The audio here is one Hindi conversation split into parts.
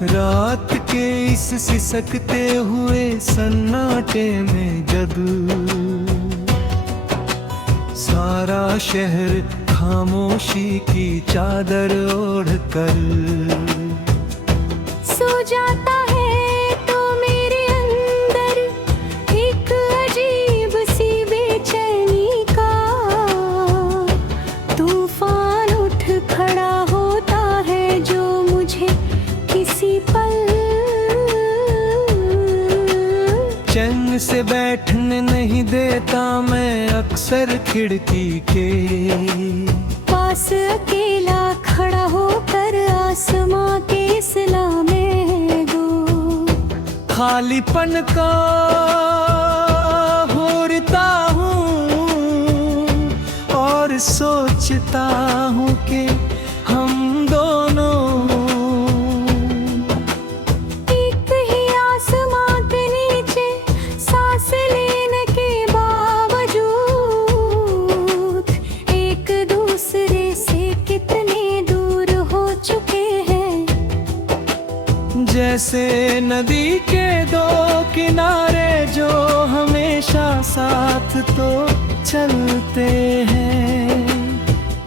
रात के इस सिसकते हुए सन्नाटे में जब सारा शहर खामोशी की चादर ओढ़ कर सो जाता है तो मेरे अंदर एक अजीब सी बेचैनी का तूफान उठ खड़ा होता है जो मुझे किसी पल चैन से बैठने नहीं देता। मैं अक्सर खिड़की के पास अकेला खड़ा होकर आसमां के सिला में दो खालीपन का होरता हूँ और सोचता हूँ कि हम दोनों एक ही आसमां के नीचे सांस लेने के बावजूद एक दूसरे से कितने दूर हो चुके हैं। जैसे नदी के दो किनारे जो हमेशा साथ तो चलते हैं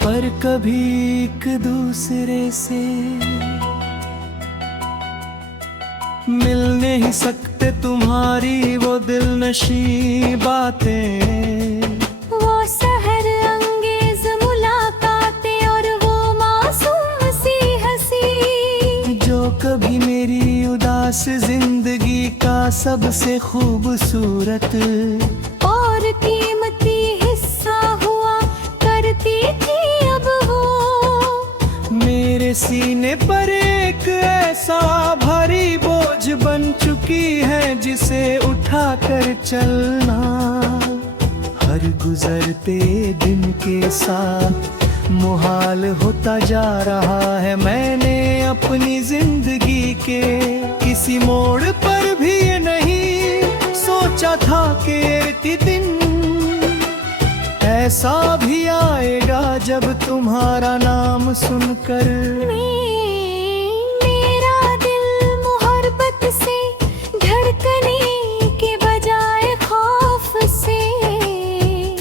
पर कभी एक दूसरे से मिल नहीं सकते। तुम्हारी वो दिलनशी बातें, वो सहर अंगेज मुलाकातें और वो मासूम सी हंसी जो कभी मेरी उदास जिंदगी का सबसे खूबसूरत और कीमती हिस्सा हुआ करती थी। अब वो मेरे सीने पर एक ऐसा भारी बोझ बन चुकी है जिसे उठा कर चलना हर गुजरते दिन के साथ मुहाल होता जा रहा है। मैंने अपनी जिंदगी के किसी मोड़ पर भी ये नहीं सोचा था कि एक दिन ऐसा भी आएगा जब तुम्हारा नाम सुनकर मेरा दिल मोहब्बत से धड़कने के बजाय खौफ से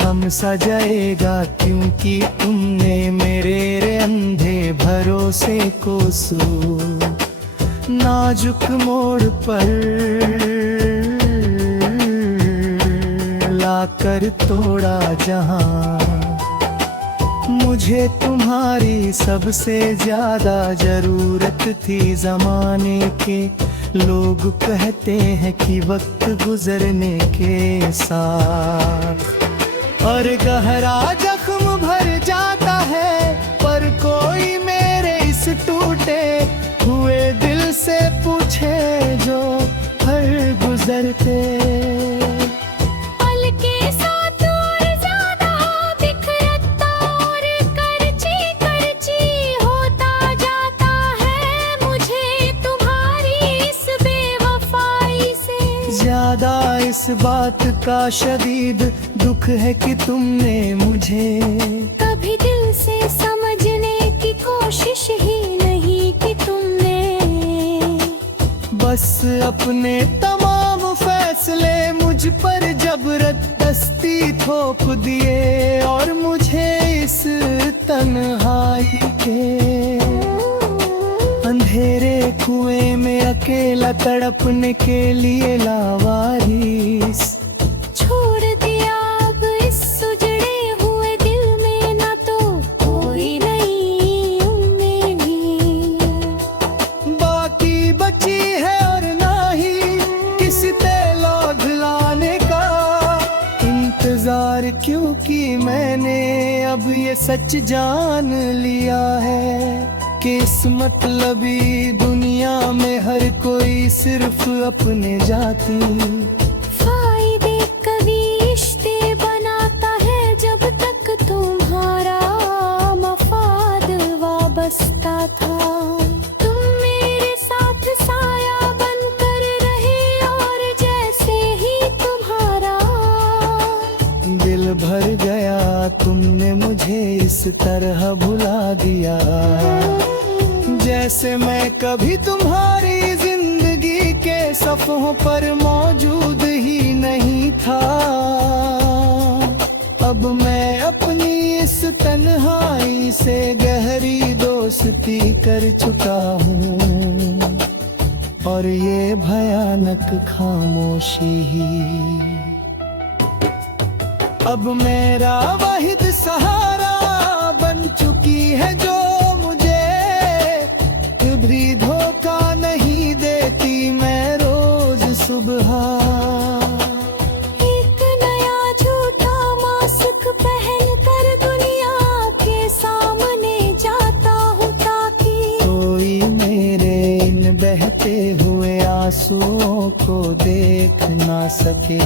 थम सा जाएगा क्योंकि तुमने मेरे अंधे भरोसे को सो नाजुक मोड़ पर लाकर तोड़ा। जहां मुझे तुम्हारी सबसे ज्यादा जरूरत थी। जमाने के लोग कहते हैं कि वक्त गुजरने के साथ और गहरा जख्म भर जाता है पर कोई मेरे इस टूटे हुए दिल से पूछे जो हर गुजरते पल के साथ और ज्यादा बिखरता और करची करची होता जाता है मुझे तुम्हारी इस बेवफाई से ज्यादा इस बात का शदीद दुख है कि तुमने मुझे कभी दिल से समझने की कोशिश ही नहीं की तुमने बस अपने तमाम फैसले मुझ पर जबरदस्ती थोप दिए और मुझे इस तन्हाई के अंधेरे कुएं में अकेला तड़पने के लिए लावारिस छोड़ दिया। अब इस उजड़े हुए दिल में ना तो कोई नई उम्मीद भी बाकी बची है और ना ही किसी तेलोग लाने का इंतजार क्योंकि मैंने अब ये सच जान लिया है कि इस मतलबी दुनिया में हर कोई सिर्फ अपने जाती फायदे कभी रिश्ते बनाता है जब तक तुम्हारा मफाद वाबस्ता था। तुम मेरे साथ साया बनकर रहे और जैसे ही तुम्हारा दिल भर गया तुमने मुझे इस तरह भुला दिया। जैसे मैं कभी तुम्हारी जिंदगी के सफ़ों पर मौजूद ही नहीं था। अब मैं अपनी इस तन्हाई से गहरी दोस्ती कर चुका हूँ, और ये भयानक खामोशी ही अब मेरा वाहिद सहारा बन चुकी है, जो मुझे कभी धोखा नहीं देती। मैं रोज सुबह एक नया झूठा मास्क पहन कर दुनिया के सामने जाता हूँ, ताकि कोई मेरे इन बहते हुए आंसुओं को देख ना सके,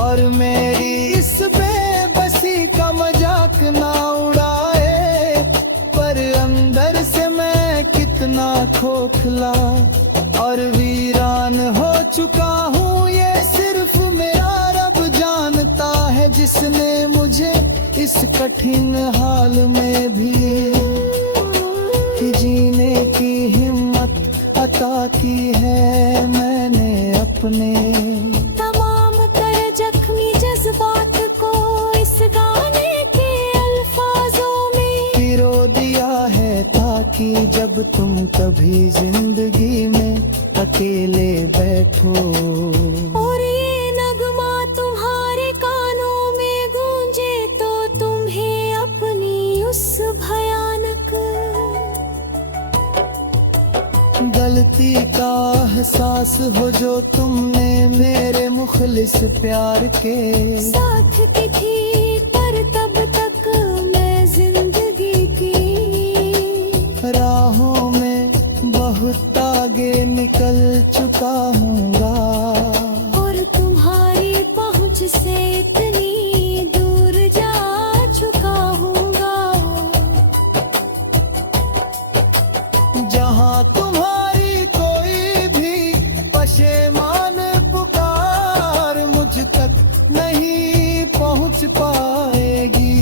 और मेरी इस बेबसी का मजाक ना उड़ाए। पर अंदर से मैं कितना खोखला और वीरान हो चुका हूँ, ये सिर्फ मेरा रब जानता है, जिसने मुझे इस कठिन हाल में भी जीने की हिम्मत अता की है। मैंने अपने तमाम तर जख्मी जज्बात को इस गाने के अल्फाजों में पिरो दिया है, ताकि जब तुम कभी जिंदगी में अकेले बैठो और ये नगमा तुम्हारे कानों में गूंजे, तो तुम्हें अपनी उस भयानक गलती का एहसास हो जो तुमने मेरे मुखलिस प्यार के साथ की थी। पर तब तक मैं जिंदगी की राहों में बहुत आगे निकल चुका हूँगा, और तुम्हारी पहुंच से इतनी दूर जा चुका हूँगा, जहाँ तुम्हारी कोई भी पशेमान पुकार मुझ तक नहीं पहुँच पाएगी।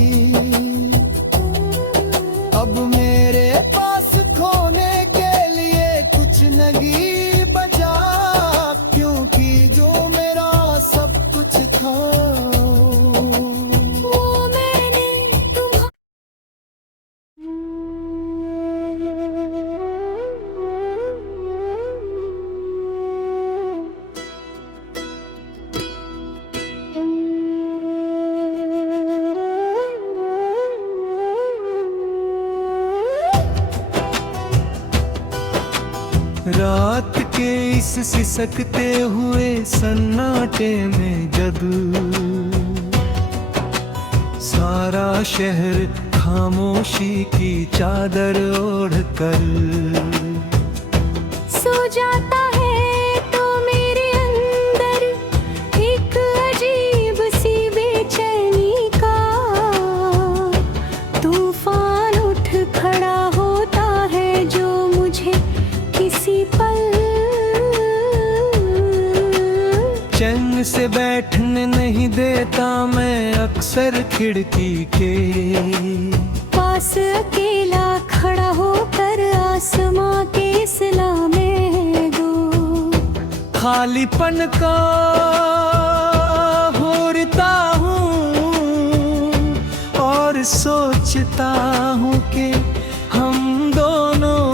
अब मेरे पास खोने के लिए कुछ नहीं बचा, क्योंकि जो मेरा सब कुछ था वो मैंने रात के इस सिसकते हुए सन्नाटे में जब सारा शहर खामोशी की चादर ओढ़ कर सो जाता है, तो मेरे अंदर एक अजीब सी बेचैनी का तूफान उठ खड़ा होता है, जो मुझे किसी पल चैन से बैठने नहीं देता। मैं अक्सर खिड़की के पास अकेला खड़ा होकर आसमां के सिला में दो खालीपन का होरता हूँ, और सोचता हूँ कि हम दोनों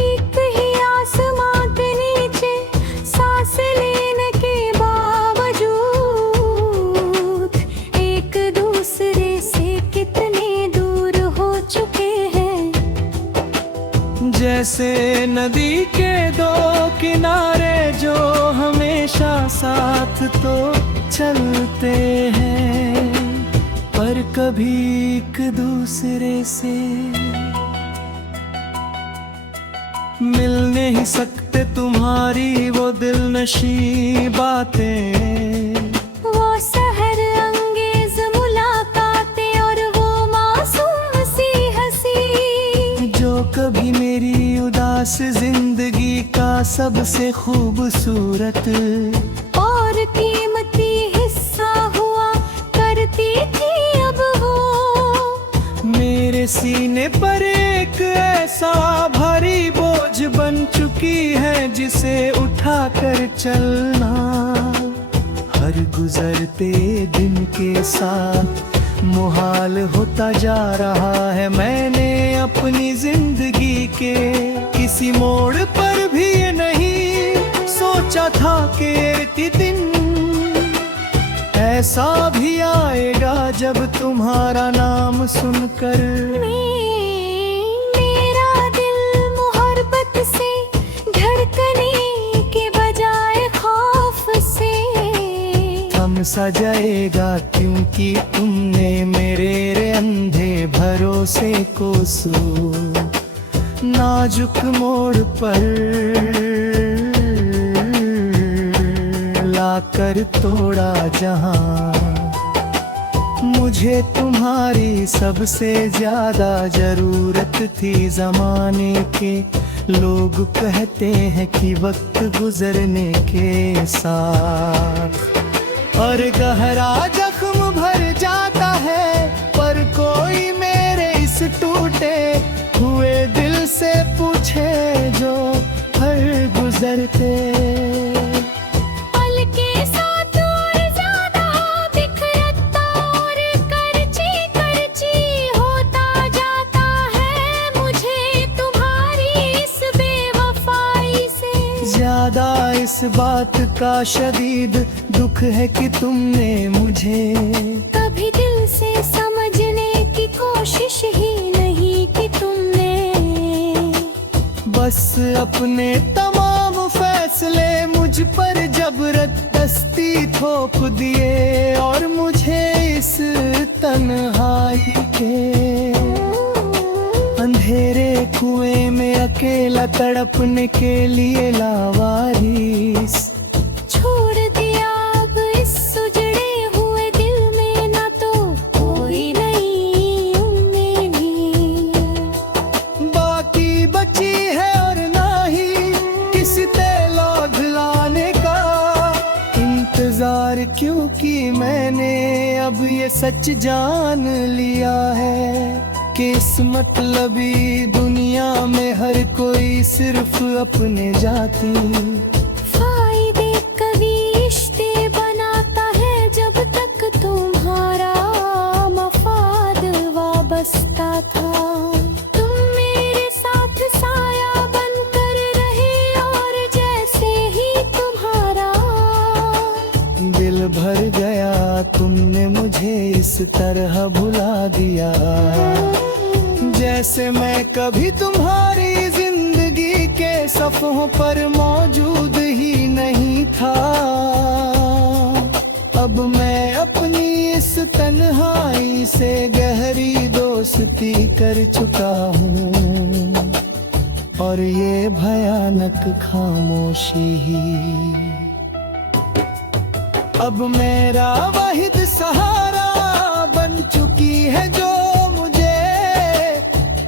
एक ही आसमां के नीचे सांस लेने के बावजूद एक दूसरे से कितने दूर हो चुके हैं। जैसे नदी के दो किनारे जो हमेशा साथ तो चलते हैं, पर कभी एक दूसरे से मिल नहीं सकते। तुम्हारी वो दिलनशी बातें, वो सहर अंगेज मुलाकातें, और वो मासूम सी हंसी जो कभी मेरी उदास जिंदगी का सबसे खूबसूरत और कीमती हिस्सा हुआ करती थी। अब वो मेरे सीने पर एक ऐसा भारी बोझ बन चुकी है जिसे उठा कर चलना हर गुजरते दिन के साथ मुहाल होता जा रहा है। मैंने अपनी जिंदगी के किसी मोड़ पर भी ये नहीं सोचा था कि एक दिन ऐसा भी आएगा जब तुम्हारा नाम सुनकर मेरा दिल मोहब्बत से धड़कने के बजाय खौफ से थम सा जाएगा, क्योंकि तुमने मेरे अंधे भरोसे को नाजुक मोड़ पर लाकर तोड़ा। जहां मुझे तुम्हारी सबसे ज्यादा जरूरत थी, जमाने के लोग कहते हैं कि वक्त गुजरने के साथ और गहरा जख्म भर जाता है, पर कोई मेरे इस टूटे हुए दिल से पूछे जो हर गुजरते ज्यादा इस बात का शदीद दुख है कि तुमने मुझे कभी दिल से समझने की कोशिश ही नहीं की तुमने। बस अपने तमाम फैसले मुझ पर जबरदस्ती थोप दिए और मुझे इस तन्हाई के अंधेरे कुएं में अकेला तड़पने के लिए लावारिस छोड़ दिया। अब इस उजड़े हुए दिल में ना तो कोई नई उम्मीद भी बाकी बची है और ना ही किसी तेलोग लाने का इंतजार, क्योंकि मैंने अब ये सच जान लिया है कि इस मतलबी दुनिया में हर कोई सिर्फ अपने जाती फायदे कभी रिश्ते बनाता है, जब तक तुम्हारा मफाद वाबस्ता था। तुम मेरे साथ साया बनकर रहे और जैसे ही तुम्हारा दिल भर गया, तुमने मुझे इस तरह भुला दिया जैसे मैं कभी तुम्हारी जिंदगी के सफ़ों पर मौजूद ही नहीं था। अब मैं अपनी इस तन्हाई से गहरी दोस्ती कर चुका हूँ और ये भयानक खामोशी ही अब मेरा वाहिद सहारा बन चुकी है, जो मुझे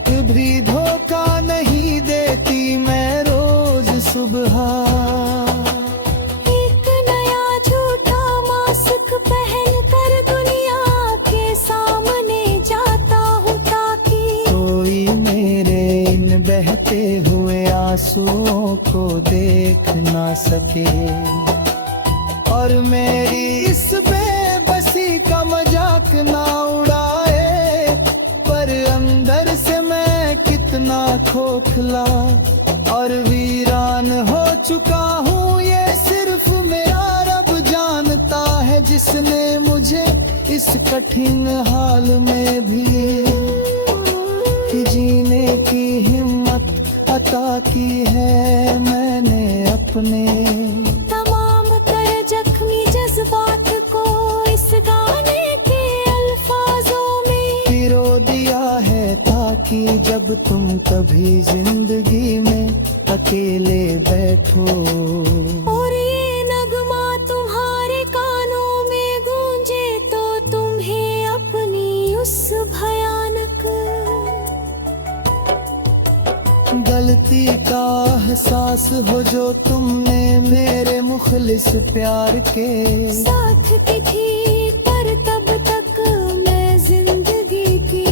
कभी धोखा नहीं देती। मैं रोज सुबह एक नया झूठा मास्क पहन कर दुनिया के सामने जाता हूँ, ताकि कोई मेरे इन बहते हुए आंसुओं को देख ना सके और मेरी इस बेबसी का मजाक ना उड़ाए। पर अंदर से मैं कितना खोखला और वीरान हो चुका हूँ, ये सिर्फ मेरा रब जानता है, जिसने मुझे इस कठिन हाल में भी जीने की हिम्मत अता की है। मैंने अपने जज्बात को इस गाने के अल्फाजों में पिरो दिया है, ताकि जब तुम कभी जिंदगी में अकेले बैठो और ये नगमा तुम्हारे कानों में गूंजे, तो तुम्हें अपनी उस भयानक गलती का एहसास हो जो तुमने मेरे मुखलिस प्यार के साथ की थी। पर तब तक मैं जिंदगी की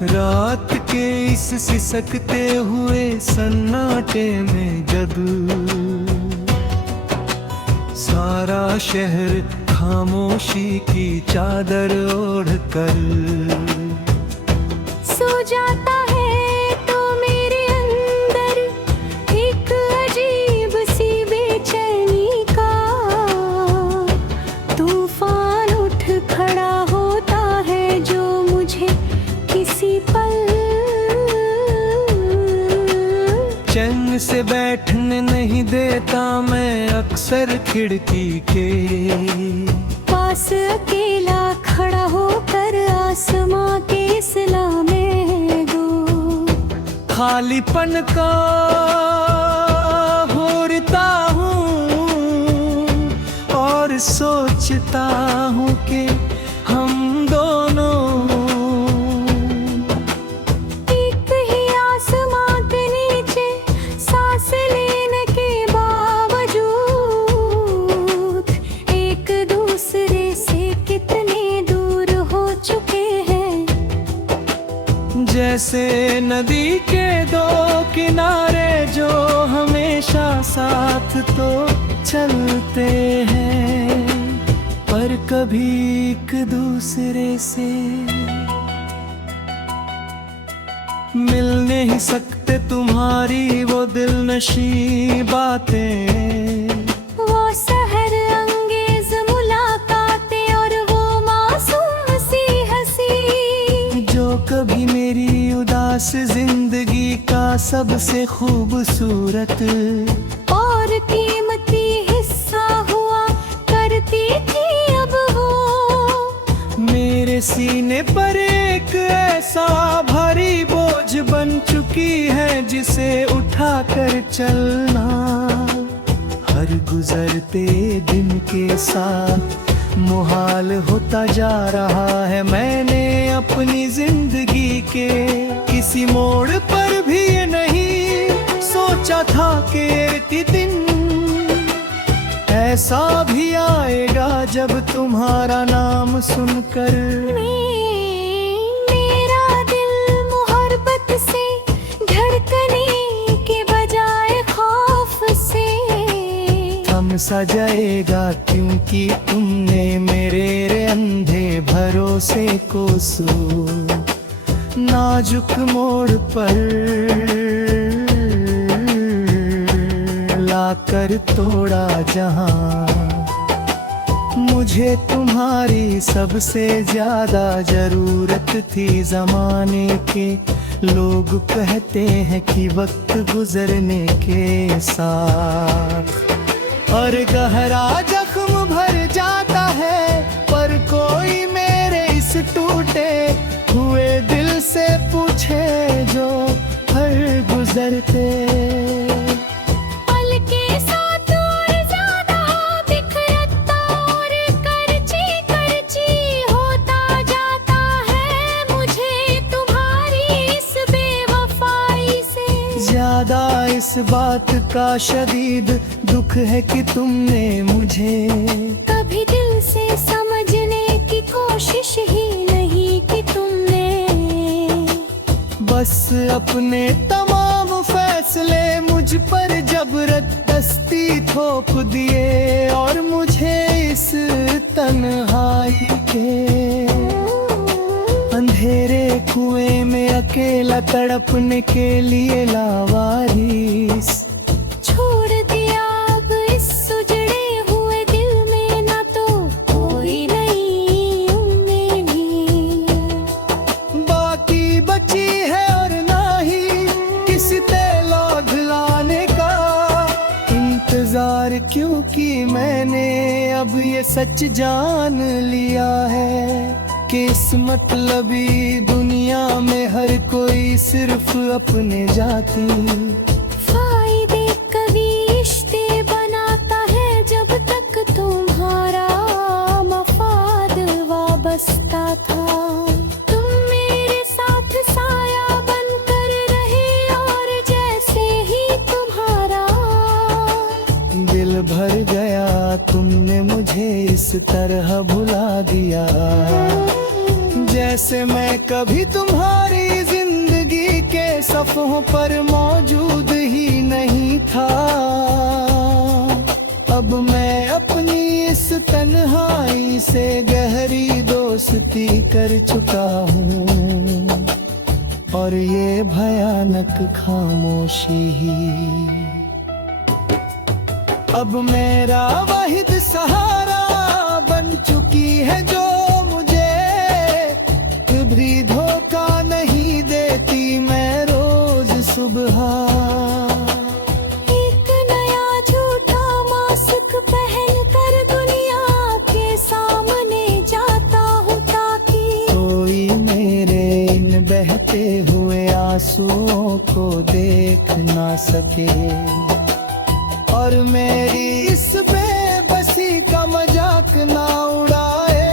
रात के इस सिसकते हुए सन्नाटे में जब सारा शहर खामोशी की चादर ओढ़ कर सो जाता है तो मेरे अंदर एक अजीब सी बेचैनी का तूफान उठ खड़ा होता है जो मुझे किसी पल चैन से बैठने नहीं देता। मैं अक्सर खिड़की के पास अकेला खड़ा होकर आसमां के सिला में दो खालीपन का होरता हूँ और सोचता हूँ कि हम दोनों एक ही आसमां के नीचे सांस लेने के बावजूद एक दूसरे से कितने दूर हो चुके हैं। जैसे नदी के दो किनारे जो हमेशा साथ तो चलते हैं पर कभी एक दूसरे से मिल नहीं सकते। तुम्हारी वो दिलनशी बातें, वो सहर अंगेज मुलाकातें और वो मासूम सी हंसी जो कभी मेरी उदास जिंदगी का सबसे खूबसूरत और कीमती हिस्सा हुआ करती थी। अब वो मेरे सीने पर एक ऐसा भारी बोझ बन चुकी है जिसे उठा कर चलना हर गुजरते दिन के साथ मुहाल होता जा रहा है। मैंने अपनी जिंदगी के किसी मोड़ पर भी ये नहीं सोचा था कि एक दिन ऐसा भी आएगा जब तुम्हारा नाम सुनकर मेरा दिल मोहब्बत से धड़कने के बजाय खौफ से थम सा जाएगा क्योंकि तुमने मेरे अंधे भरोसे को सो नाजुक मोड़ पर लाकर तोड़ा। जहां मुझे तुम्हारी सबसे ज्यादा जरूरत थी। जमाने के लोग कहते हैं कि वक्त गुजरने के साथ और गहरा जख्म भर जाता है पर कोई मेरे इस टूटे हुए दिल से पूछे जो हर गुजरते पल के साथ और ज्यादा बिखरता और करची करची होता जाता है मुझे तुम्हारी इस बेवफाई से ज्यादा इस बात का शदीद दुख है कि तुमने मुझे कभी दिल से समझने की कोशिश ही नहीं की तुमने बस अपने तमाम फैसले मुझ पर जबरदस्ती थोप दिए और मुझे इस तन्हाई के अंधेरे कुएं में अकेला तड़पने के लिए लावारिस छोड़ दिया। अब इस उजड़े हुए दिल में ना तो कोई नई उम्मीद ही बाकी बची है और ना ही किसी तेलोग लाने का इंतजार क्योंकि मैंने अब ये सच जान लिया है कि इस मतलबी दुनिया में हर कोई सिर्फ अपने जाती फायदे कभी रिश्ते बनाता है जब तक तुम्हारा मफाद वाबस्ता था। तुम मेरे साथ साया बनकर रहे और जैसे ही तुम्हारा दिल भर गया तुमने मुझे इस तरह भुला दिया। जैसे मैं कभी तुम्हारी जिंदगी के सफ़ों पर मौजूद ही नहीं था। अब मैं अपनी इस तन्हाई से गहरी दोस्ती कर चुका हूँ, और ये भयानक खामोशी ही अब मेरा वाहिद सहारा बन चुकी है, जो मुझे कभी धोखा नहीं देती। मैं रोज सुबह एक नया झूठा मास्क पहन कर दुनिया के सामने जाता हूँ, ताकि कोई मेरे इन बहते हुए आंसुओं को देख ना सके, और मेरी इस बेबसी का मजाक ना उड़ाए।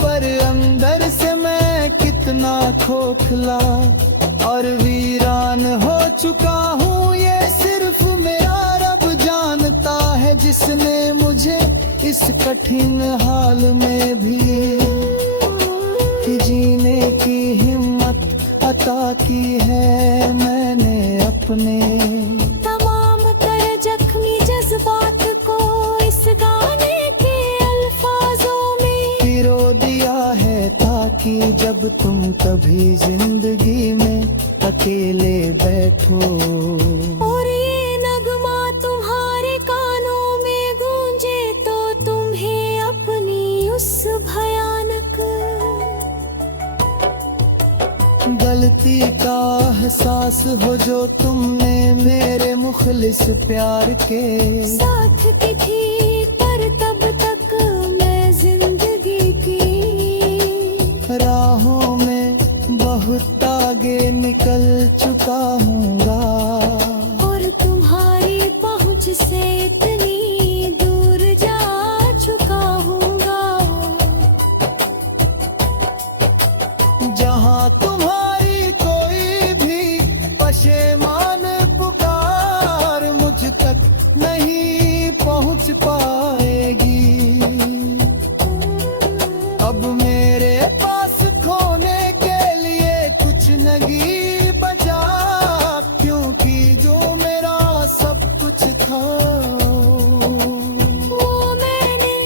पर अंदर से मैं कितना खोखला और वीरान हो चुका हूँ, ये सिर्फ मेरा रब जानता है, जिसने मुझे इस कठिन हाल में भी जीने की हिम्मत अता की है। मैंने अपने तमाम तर जख्मी जज्बात को इस गाने के अल्फाजों में पिरो दिया है, ताकि जब तुम कभी जिंदगी में अकेले बैठो और ये नगमा तुम्हारे कानों में गूंजे, तो तुम्हें अपनी उस भयानक गलती का एहसास हो जो तुमने मेरे मुखलिस प्यार के साथ की थी। पर तब तक मैं जिंदगी की राहों में बहुत आगे निकल चुका हूँगा, और तुम्हारी पहुंच से इतनी दूर जा चुका हूँगा, जहाँ तुम्हारी कोई भी पशेमान पुकार मुझ तक नहीं पहुँच पाएगी। अब मेरे पास खोने के लिए कुछ नहीं बचा, क्योंकि जो मेरा सब कुछ था वो मैंने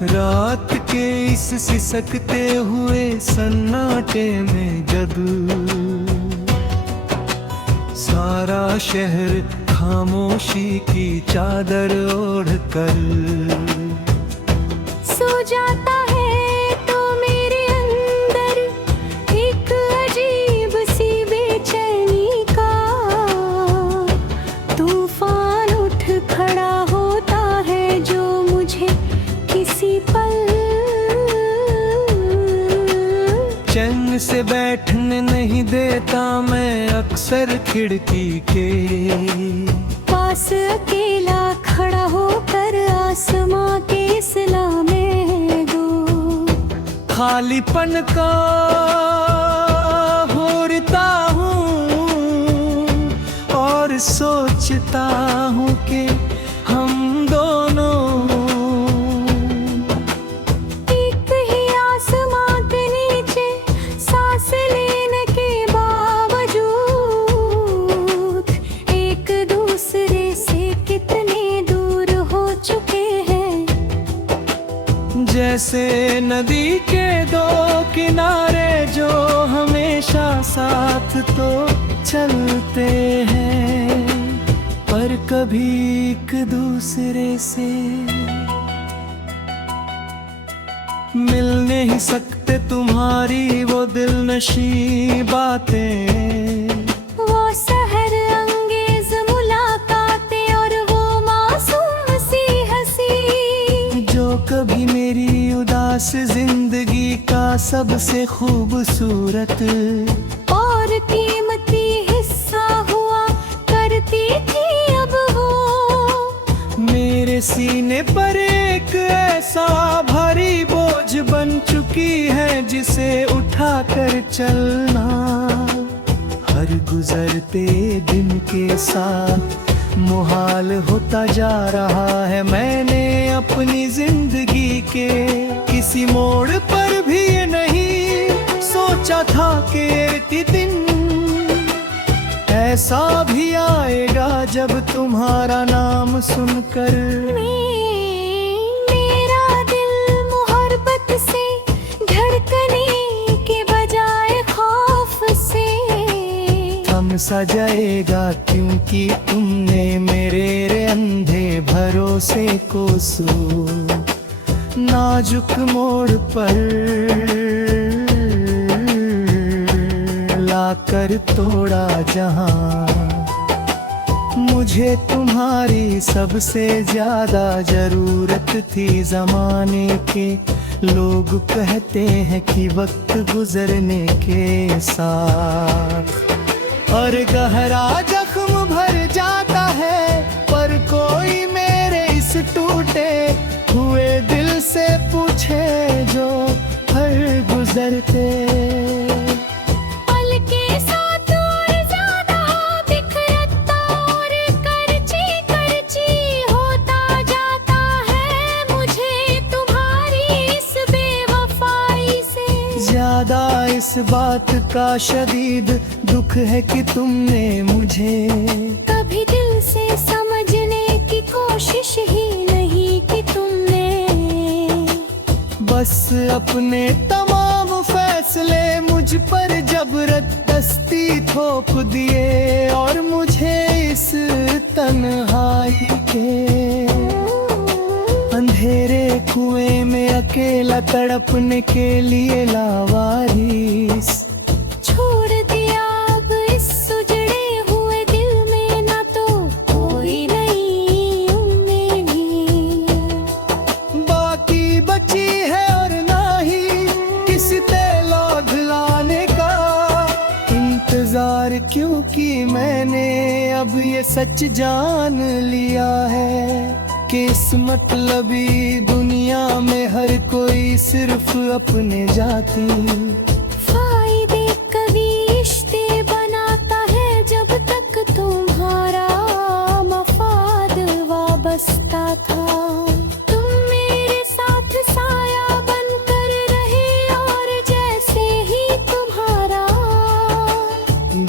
रात के इस सिसकते हुए सन्नाटे में जब सारा शहर खामोशी की चादर ओढ़ कर सो जाता है, तो मेरे अंदर एक अजीब सी बेचैनी का तूफान उठ खड़ा होता है, जो मुझे किसी पल चैन से बैठने नहीं देता। मैं अक्सर खिड़की के पास अकेला खड़ा होकर आसमां के सिला में दो खालीपन का होरता हूँ, और सोचता हूँ कि हम दोनों एक ही आसमां के नीचे सांस लेने के बावजूद एक दूसरे से कितने दूर हो चुके हैं। जैसे नदी के दो किनारे जो हमेशा साथ तो चलते हैं, पर कभी एक दूसरे से मिल नहीं सकते। तुम्हारी वो दिलनशी बातें, वो सहर अंगेज मुलाकातें, और वो मासूम सी हंसी जो कभी मेरी उदास जिंदगी का सबसे खूबसूरत और कीमती हिस्सा हुआ करती थी। अब वो मेरे सीने पर एक ऐसा भारी बोझ बन चुकी है जिसे उठा कर चलना हर गुजरते दिन के साथ मुहाल होता जा रहा है। मैंने अपनी जिंदगी के किसी मोड़ पर भी ये नहीं सोचा था कि एक दिन ऐसा भी आएगा जब तुम्हारा नाम सुनकर मेरा दिल मोहब्बत से धड़कने के बजाय खौफ से थम सा जाएगा, क्योंकि तुमने मेरे अंधे भरोसे को नाजुक मोड़ पर लाकर तोड़ा। जहां मुझे तुम्हारी सबसे ज्यादा जरूरत थी, जमाने के लोग कहते हैं कि वक्त गुजरने के साथ और गहरा जख्म भर जाता है, पर कोई मेरे इस टूटे हुए दिल से पूछे जो हर गुजरते ज्यादा इस बात का शदीद दुख है कि तुमने मुझे कभी दिल से समझने की कोशिश ही नहीं की तुमने। बस अपने तमाम फैसले मुझ पर जबरदस्ती थोप दिए और मुझे इस तन्हाई के अंधेरे कुएं में अकेला तड़पने के लिए लावारिस छोड़ दिया। अब इस उजड़े हुए दिल में ना तो कोई नई उम्मीद बाकी बची है और ना ही किसी तेलोग लाने का इंतजार, क्योंकि मैंने अब ये सच जान लिया है कि इस मतलबी दुनिया में हर कोई सिर्फ अपने जाती फायदे कभी रिश्ते बनाता है, जब तक तुम्हारा मफाद वाबस्ता था। तुम मेरे साथ साया बनकर रहे और जैसे ही तुम्हारा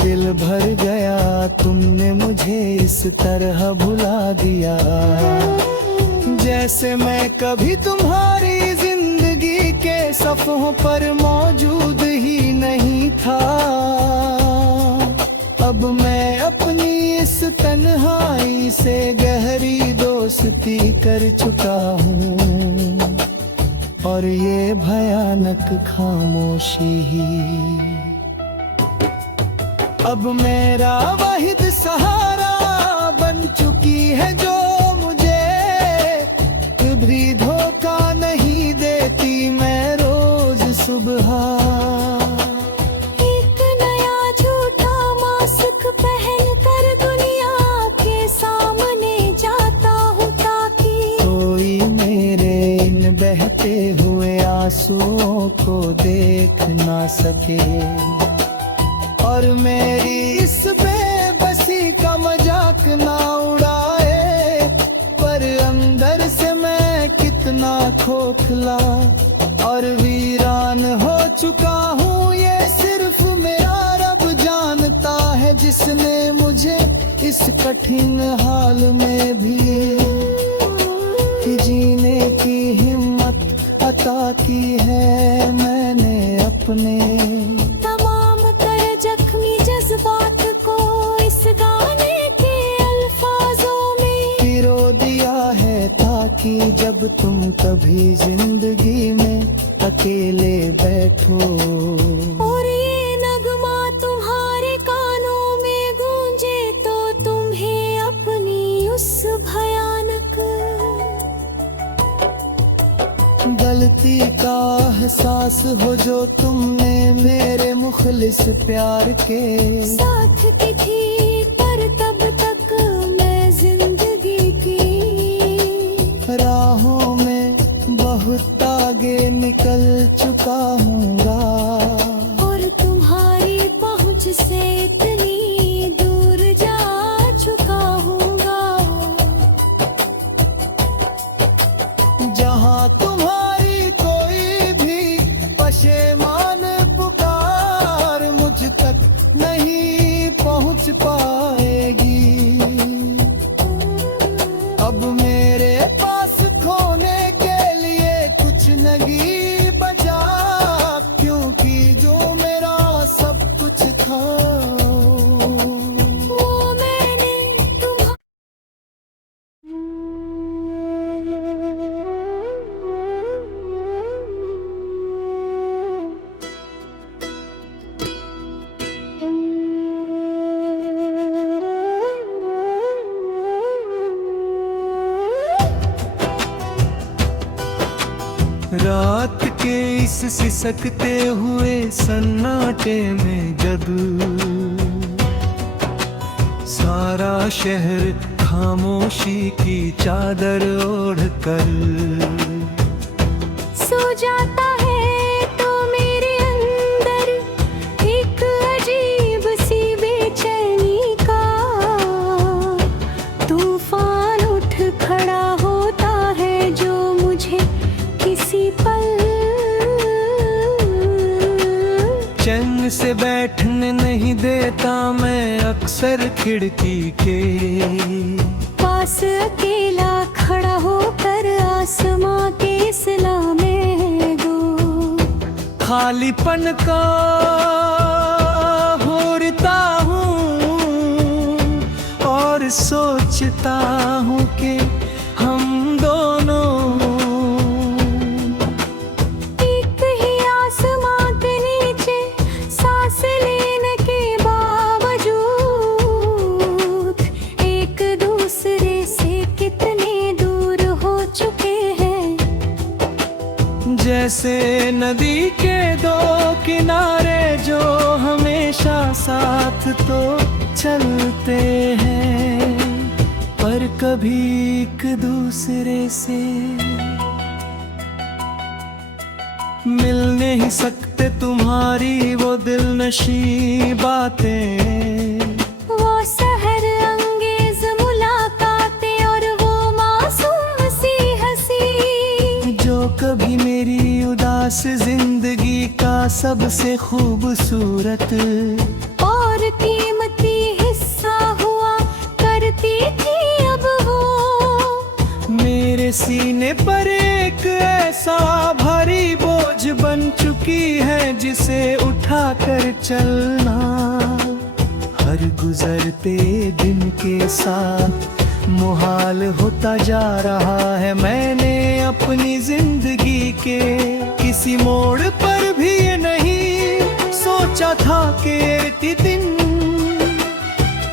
दिल भर गया, तुमने मुझे इस तरह भुला दिया जैसे मैं कभी तुम्हारी जिंदगी के सफ़ों पर मौजूद ही नहीं था। अब मैं अपनी इस तन्हाई से गहरी दोस्ती कर चुका हूँ और ये भयानक खामोशी ही अब मेरा वाहिद सहारा बन चुकी है, जो मुझे कभी धोखा नहीं देती। मैं रोज सुबह एक नया झूठा मास्क पहन कर दुनिया के सामने जाता हूँ, ताकि कोई मेरे इन बहते हुए आंसुओं को देख ना सके और मेरी इस बेबसी का मजाक ना उड़ाए। पर अंदर से मैं कितना खोखला और वीरान हो चुका हूँ, ये सिर्फ मेरा रब जानता है, जिसने मुझे इस कठिन हाल में भी जीने की हिम्मत अता की है। मैंने अपने जख्मी जज्बात को इस गाने के अल्फाजों में पिरो दिया है, ताकि जब तुम कभी जिंदगी में अकेले बैठो और ये नगमा तुम्हारे कानों में गूंजे, तो तुम्हें अपनी उस भयानक गलती का एहसास हो जो तुमने मेरे मुखलिस प्यार के साथ की थी। पर तब तक मैं जिंदगी की रात के इस सिसकते हुए सन्नाटे में जब सारा शहर खामोशी की चादर ओढ़ कर सो जाता है तो मेरे अंदर एक अजीब सी बेचैनी का तूफान उठ खड़ा होता है जो मुझे किसी पल चैन से बैठने नहीं देता। मैं अक्सर खिड़की के पास अकेला खड़ा होकर आसमां के सिला में दो खालीपन का होरता हूँ और सोचता हूँ कि हम दोनों एक ही आसमां के नीचे सांस लेने के बावजूद एक दूसरे से कितने दूर हो चुके हैं। जैसे नदी के दो किनारे जो हमेशा साथ तो चलते हैं पर कभी एक दूसरे से मिल नहीं सकते। तुम्हारी वो दिलनशी बातें, वो सहर अंगेज मुलाकातें और वो मासूम सी हंसी जो कभी मेरी उदास जिंदगी का सबसे खूबसूरत और कीमती हिस्सा हुआ करती थी। अब वो मेरे सीने पर एक ऐसा भारी बोझ बन चुकी है जिसे उठा कर चलना हर गुजरते दिन के साथ मुहाल होता जा रहा है। मैंने अपनी जिंदगी के किसी मोड़ पर भी ये नहीं सोचा था कि एक दिन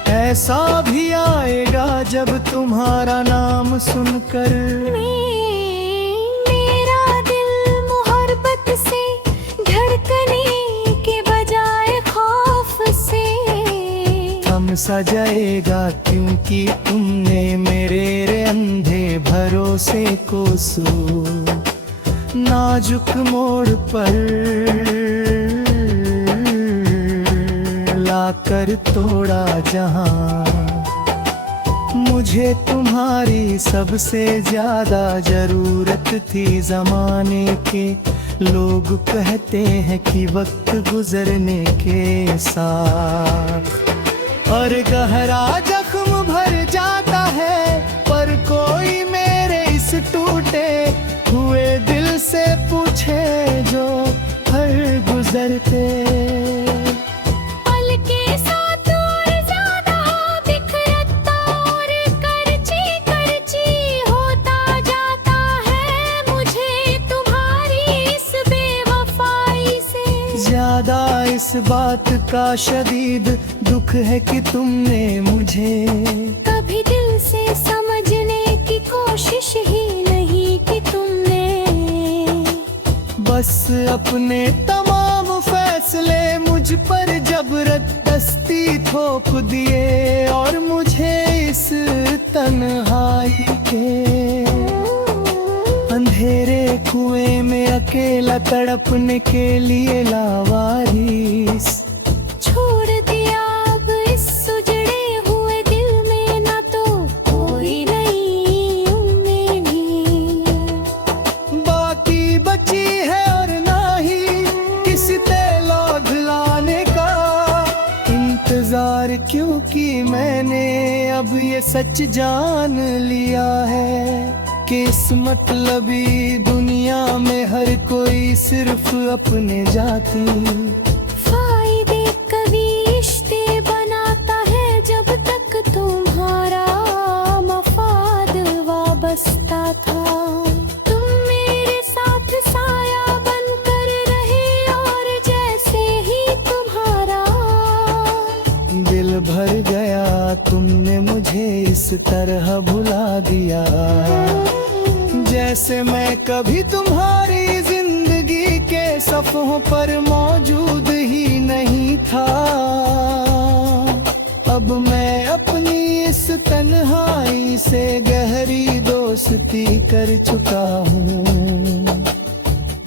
ऐसा भी आएगा जब तुम्हारा नाम सुनकर मेरा दिल मोहब्बत से धड़कने के बजाय खौफ से थम सा जाएगा क्योंकि तुमने मेरे अंधे भरोसे को सो नाजुक मोड़ पर लाकर तोड़ा। जहां मुझे तुम्हारी सबसे ज्यादा जरूरत थी। जमाने के लोग कहते हैं कि वक्त गुजरने के साथ और गहरा जख्म भर जाता है पर कोई मेरे इस टूटे हुए दिल से पूछे जो हर गुजरते पल के साथ और ज्यादा बिखरता और करची करची होता जाता है मुझे तुम्हारी इस बेवफाई से ज्यादा इस बात का शदीद दुख है कि तुमने मुझे कभी दिल से समझने की कोशिश ही नहीं की तुमने बस अपने तमाम फैसले मुझ पर जबरदस्ती थोप दिए और मुझे इस तन्हाई के अंधेरे कुएं में अकेला तड़पने के लिए लावारिस छोड़ दिया। अब इस उजड़े हुए दिल में ना तो कोई नई उम्मीद बाकी बची है और ना ही किसी तेलोग लाने का इंतजार क्योंकि मैंने अब ये सच जान लिया है कि इस मतलबी दुनिया में हर कोई सिर्फ अपने जाती फायदे कभी रिश्ते बनाता है जब तक तुम्हारा मफाद वाबस्ता था। तुम मेरे साथ साया बनकर रहे और जैसे ही तुम्हारा दिल भर गया तुमने मुझे इस तरह भुला दिया। जैसे मैं कभी तुम्हारी जिंदगी के सफ़ों पर मौजूद ही नहीं था। अब मैं अपनी इस तन्हाई से गहरी दोस्ती कर चुका हूँ,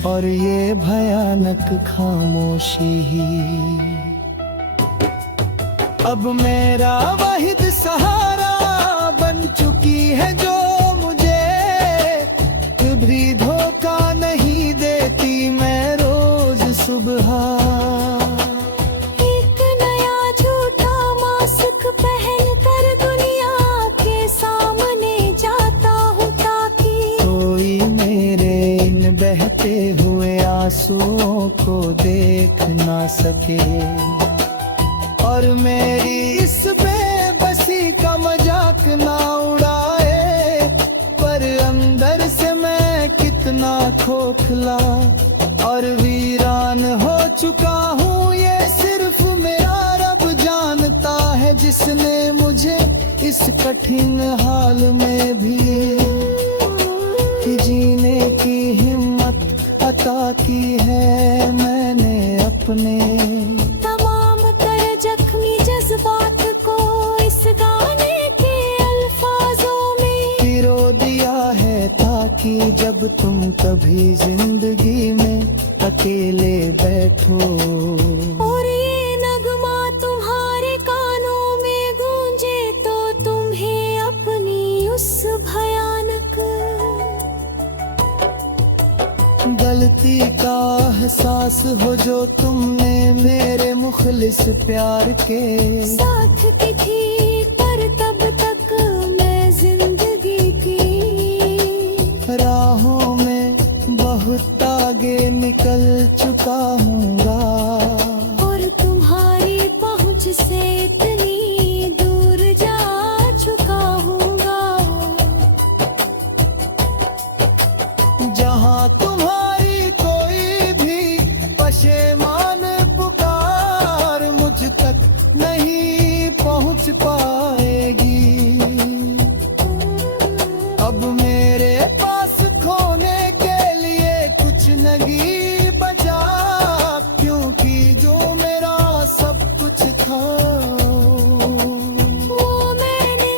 और ये भयानक खामोशी ही अब मेरा वाहिद सहारा बन चुकी है, जो मुझे कभी धोखा नहीं देती। मैं रोज सुबह एक नया झूठा मास्क पहन कर दुनिया के सामने जाता हूँ, ताकि कोई मेरे इन बहते हुए आंसुओं को देख ना सके, और मेरी इस बेबसी का मजाक ना उड़ाए। पर अंदर से मैं कितना खोखला और वीरान हो चुका हूँ, ये सिर्फ मेरा रब जानता है, जिसने मुझे इस कठिन हाल में भी जीने की हिम्मत अता की है। मैंने अपने जख्मी जज्बात को इस गाने के अल्फाजों में पिरो दिया है, ताकि जब तुम कभी जिंदगी में अकेले बैठो और ये नगमा तुम्हारे कानों में गूंजे, तो तुम्हें अपनी उस भयानक गलती का एहसास हो जो तुमने मेरे मुखलिस प्यार के साथ की थी। पर तब तक मैं जिंदगी की राहों में बहुत आगे निकल चुका हूँगा, और तुम्हारी पहुंच से इतनी दूर जा चुका हूँगा, जहाँ तुम्हारी कोई भी पशेमान पुकार मुझ तक नहीं पहुँच पाएगी। अब मेरे पास खोने के लिए कुछ नहीं बचा, क्योंकि जो मेरा सब कुछ था वो मैंने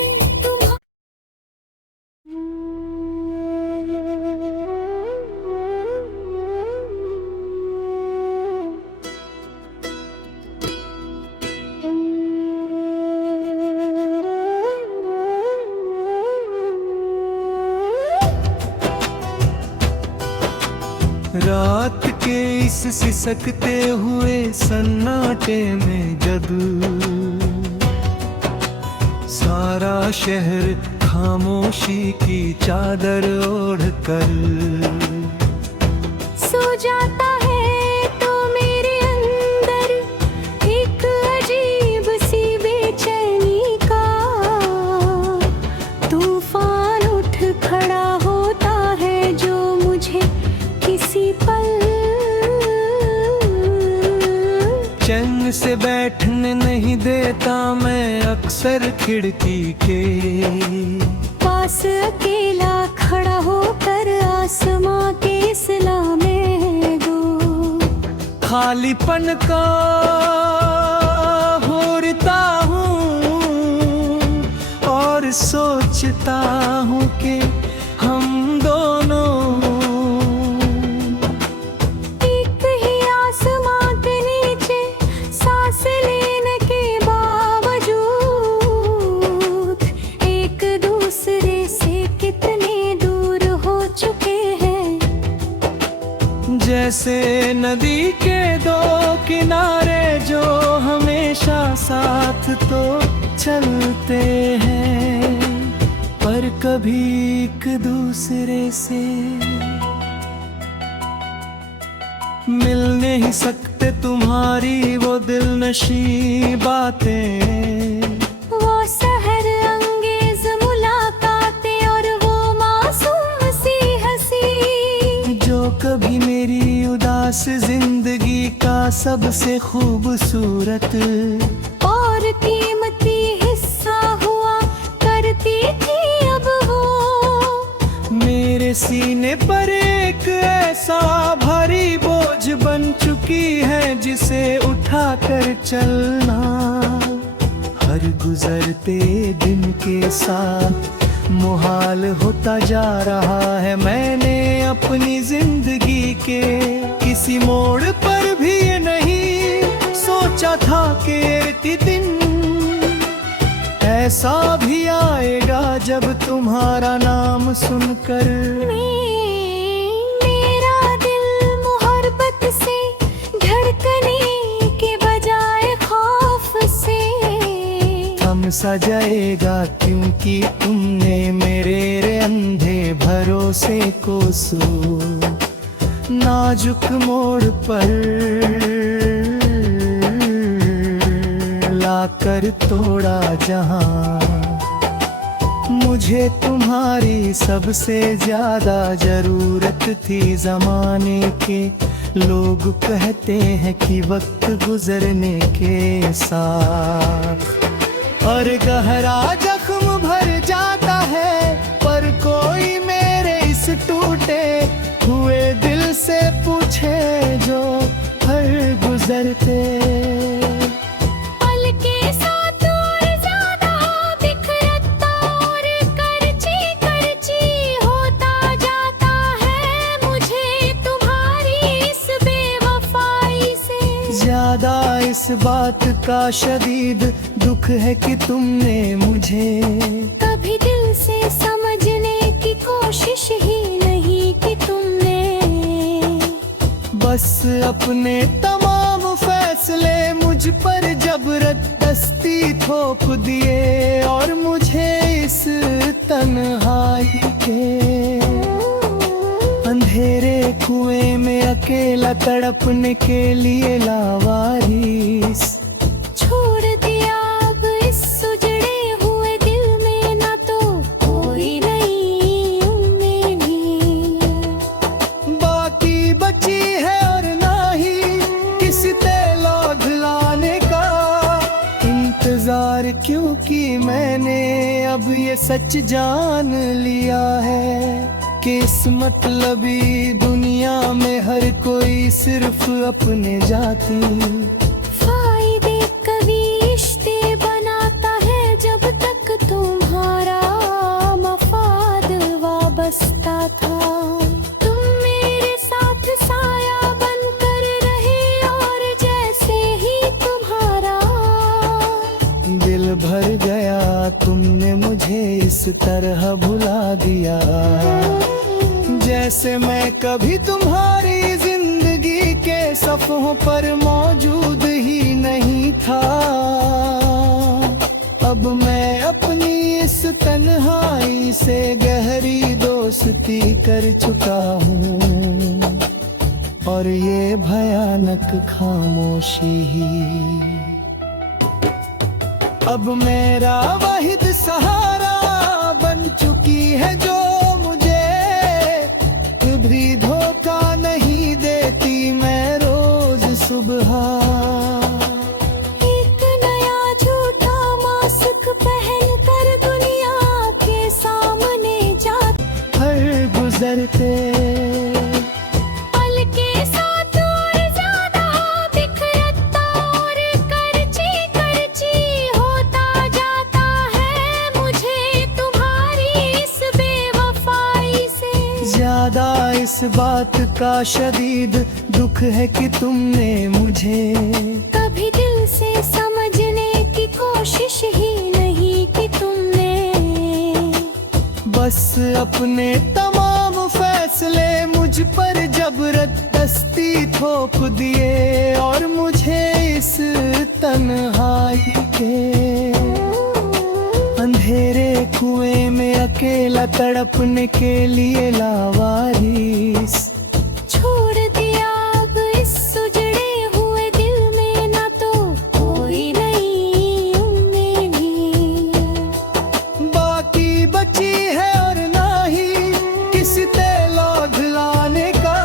रात के इस सिसकते हुए सन्नाटे में जब सारा शहर खामोशी की चादर ओढ़ कर सो जाता है, तो मेरे अंदर एक अजीब सी बेचैनी का तूफान उठ खड़ा होता है, जो मुझे किसी पल चैन से बैठने नहीं देता। मैं अक्सर खिड़की के पास अकेला खड़ा होकर आसमां के सिला में दो खालीपन का होरता हूँ, और सोचता हूँ कि हम दोनों एक ही आसमां के नीचे सांस लेने के बावजूद एक दूसरे से कितने दूर हो चुके हैं। जैसे नदी के दो किनारे जो हमेशा साथ तो चलते हैं, पर कभी एक दूसरे से मिल नहीं सकते। तुम्हारी वो दिलनशी बातें, वो सहर अंगेज मुलाकातें, और वो मासूम सी हंसी जो कभी मेरी उदास जिंदगी का सबसे खूबसूरत और कीमती हिस्सा हुआ करती थी। अब वो मेरे सीने पर एक ऐसा भारी बोझ बन चुकी है जिसे उठा कर चलना हर गुजरते दिन के साथ मुहाल होता जा रहा है। मैंने अपनी जिंदगी के किसी मोड़ पर भी ये नहीं सोचा था कि एक दिन ऐसा भी आएगा जब तुम्हारा नाम सुनकर मेरा दिल मोहब्बत से धड़कने के बजाय खौफ से थम सा जाएगा, क्योंकि तुमने मेरे अंधे भरोसे को नाजुक मोड़ पर लाकर तोड़ा। जहां मुझे तुम्हारी सबसे ज्यादा जरूरत थी, जमाने के लोग कहते हैं कि वक्त गुजरने के साथ और गहरा जख्म भर जाता है, पर कोई मेरे इस टूटे हुए दिल से पूछे जो हर गुजरते ज्यादा इस बात का शदीद दुख है कि तुमने मुझे कभी दिल से समझने की कोशिश ही नहीं की तुमने। बस अपने तमाम फैसले मुझ पर जबरदस्ती थोप दिए और मुझे इस तन्हाई के अंधेरे कुएं में अकेला तड़पने के लिए लावारिस छोड़ दिया। अब इस उजड़े हुए दिल में ना तो कोई नई उम्मीद बाकी बची है और ना ही किसी तेलोग लाने का इंतजार, क्योंकि मैंने अब ये सच जान लिया है कि इस मतलबी दुनिया में हर कोई सिर्फ अपने जाती फायदे कभी रिश्ते बनाता है, जब तक तुम्हारा मफाद वाबस्ता था। तुम मेरे साथ साया बनकर रहे और जैसे ही तुम्हारा दिल भर गया, तुमने मुझे इस तरह भुला दिया जैसे मैं कभी तुम्हारी जिंदगी के सफ़ों पर मौजूद ही नहीं था। अब मैं अपनी इस तन्हाई से गहरी दोस्ती कर चुका हूँ और ये भयानक खामोशी ही अब मेरा वाहिद सहारा बन चुकी है, जो मुझे कभी धोखा नहीं देती। मैं रोज सुबह एक नया झूठा मास्क पहन कर दुनिया के सामने जा हर गुजरते पल के साथ और ज्यादा बिखरता और करची करची होता जाता है मुझे तुम्हारी इस बेवफाई से। ज्यादा इस बात का शदीद दुख है कि तुमने मुझे कभी दिल से समझने की कोशिश ही नहीं की तुमने। बस अपने तमाम फैसले मुझ पर जबरदस्ती थोप दिए और मुझे इस तन्हाई के अंधेरे कुएं में अकेला तड़पने के लिए लावारिस छोड़ दिया। अब इस उजड़े हुए दिल में ना तो कोई नई उम्मीद बाकी बची है और ना ही किसी तेलोग लाने का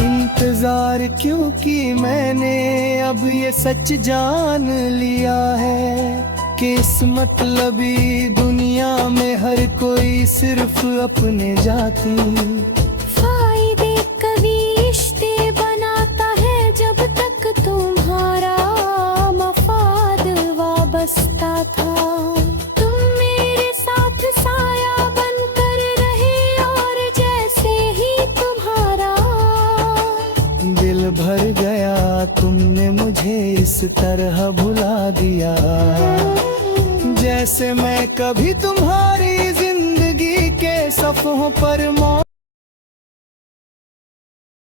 इंतजार, क्योंकि मैंने अब ये सच जान लिया है कि इस मतलबी दुनिया दुनिया में हर कोई सिर्फ अपने जाती। फायदे कभी रिश्ते बनाता है जब तक तुम्हारा मफाद वाबस्ता था। तुम मेरे साथ साया बनकर रहे और जैसे ही तुम्हारा दिल भर गया, तुमने मुझे इस तरह भुला दिया। जैसे मैं कभी तुम्हारी जिंदगी के सफ़ों पर